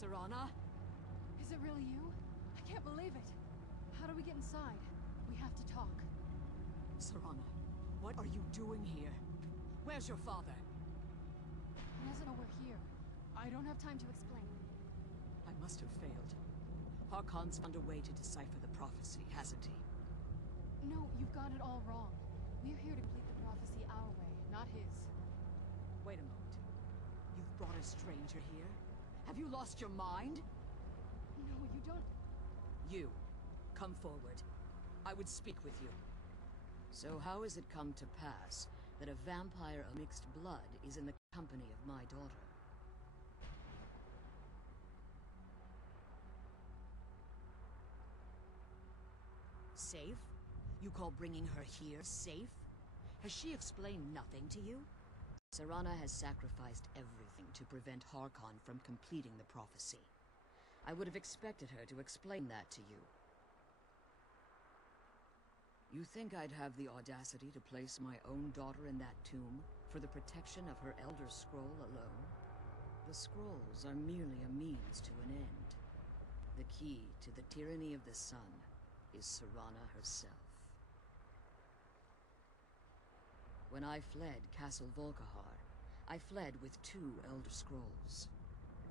Serana? Is it really you? I can't believe it. How do we get inside? We have to talk. Serana, what are you doing here? Where's your father? He doesn't know we're here. I don't have time to explain. I must have failed. Harkon's found a way to decipher the prophecy, hasn't he? No, you've got it all wrong. We're here to complete the prophecy our way, not his. Wait a moment. You've brought a stranger here? Have you lost your mind? No, you don't... You, come forward. I would speak with you. So how has it come to pass that a vampire of mixed blood is in the company of my daughter? Safe? You call bringing her here safe? Has she explained nothing to you? Serana has sacrificed everything to prevent Harkon from completing the prophecy. I would have expected her to explain that to you. You think I'd have the audacity to place my own daughter in that tomb for the protection of her Elder Scroll alone? The scrolls are merely a means to an end. The key to the tyranny of the sun is Serana herself. When I fled Castle Volkihar, I fled with 2 Elder Scrolls.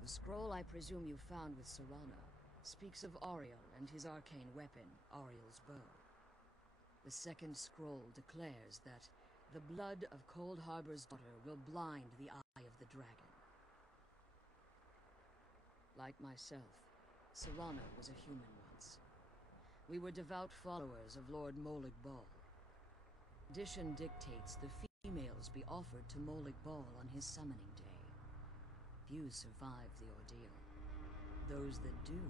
The scroll I presume you found with Serana speaks of Auriel and his arcane weapon, Auriel's bow. The second scroll declares that the blood of Cold Harbor's daughter will blind the eye of the dragon. Like myself, Serana was a human once. We were devout followers of Lord Molig Bal. Tradition dictates the females be offered to Molig Bal on his summoning day. Few survive the ordeal. Those that do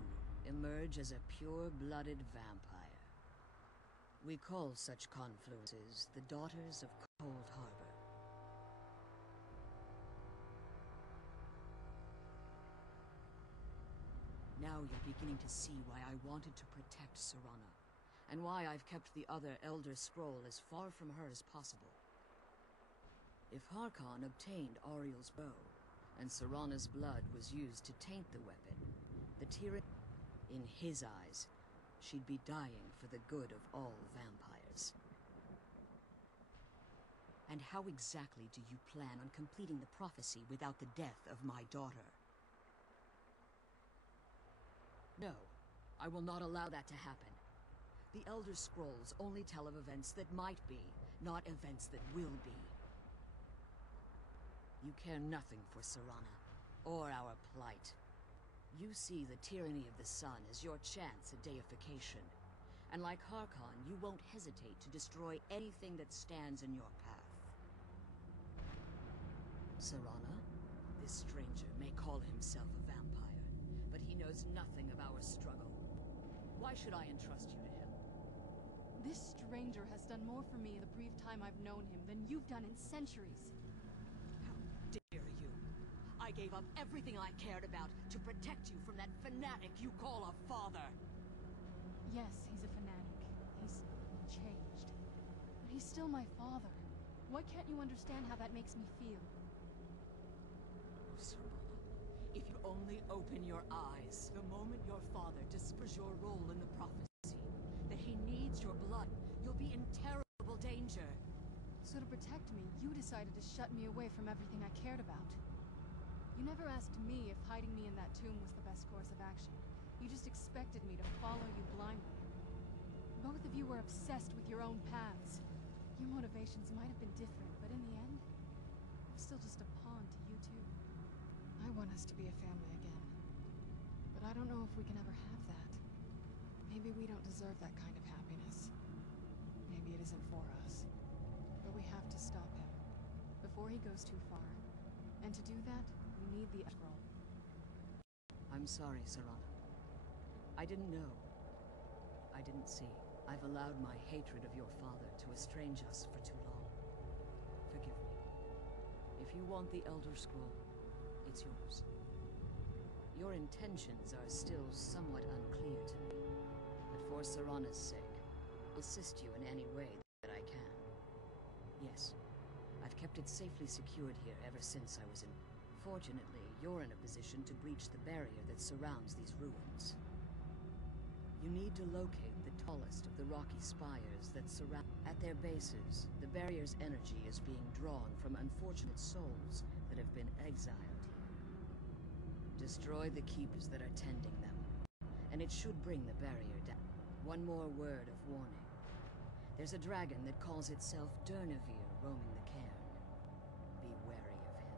emerge as a pure-blooded vampire. We call such confluences the Daughters of Cold Harbor. Now you're beginning to see why I wanted to protect Serana, and why I've kept the other Elder Scroll as far from her as possible. If Harkon obtained Auriel's bow, and Serana's blood was used to taint the weapon, the tyranny, in his eyes, she'd be dying for the good of all vampires. And how exactly do you plan on completing the prophecy without the death of my daughter? No, I will not allow that to happen. The Elder Scrolls only tell of events that might be, not events that will be. You care nothing for Serana, or our plight. You see the tyranny of the sun as your chance at deification. And like Harkon, you won't hesitate to destroy anything that stands in your path. Serana? This stranger may call himself a vampire, but he knows nothing of our struggle. Why should I entrust you to him? This stranger has done more for me in the brief time I've known him than you've done in centuries. How dare you? I gave up everything I cared about to protect you from that fanatic you call a father. Yes, he's a fanatic. He's changed. But he's still my father. Why can't you understand how that makes me feel? Oh, Serana, if you only open your eyes, the moment your father discovers your role in the prophecy, that he needs your blood, you'll be in terrible danger. So to protect me, you decided to shut me away from everything I cared about. You never asked me if hiding me in that tomb was the best course of action. You just expected me to follow you blindly. Both of you were obsessed with your own paths. Your motivations might have been different, but in the end, I'm still just a pawn to you two. I want us to be a family again. But I don't know if we can ever have that. Maybe we don't deserve that kind of happiness. Maybe it isn't for us. But we have to stop him, before he goes too far. And to do that, we need the scroll. I'm sorry, Serana. I didn't know. I didn't see. I've allowed my hatred of your father to estrange us for too long. Forgive me. If you want the Elder Scroll, it's yours. Your intentions are still somewhat unclear to me, but for Serana's sake, I'll assist you in any way that I can. Yes, I've kept it safely secured here ever since I was in Fortunately, you're in a position to breach the barrier that surrounds these ruins. You need to locate the tallest of the rocky spires that surround... At their bases, the barrier's energy is being drawn from unfortunate souls that have been exiled here. Destroy the keepers that are tending them, and it should bring the barrier down. One more word of warning. There's a dragon that calls itself Durnevere roaming the cairn. Be wary of him.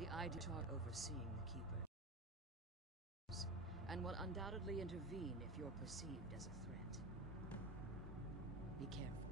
The idea of overseeing the keepers, and will undoubtedly intervene if you're perceived as a threat. Be careful.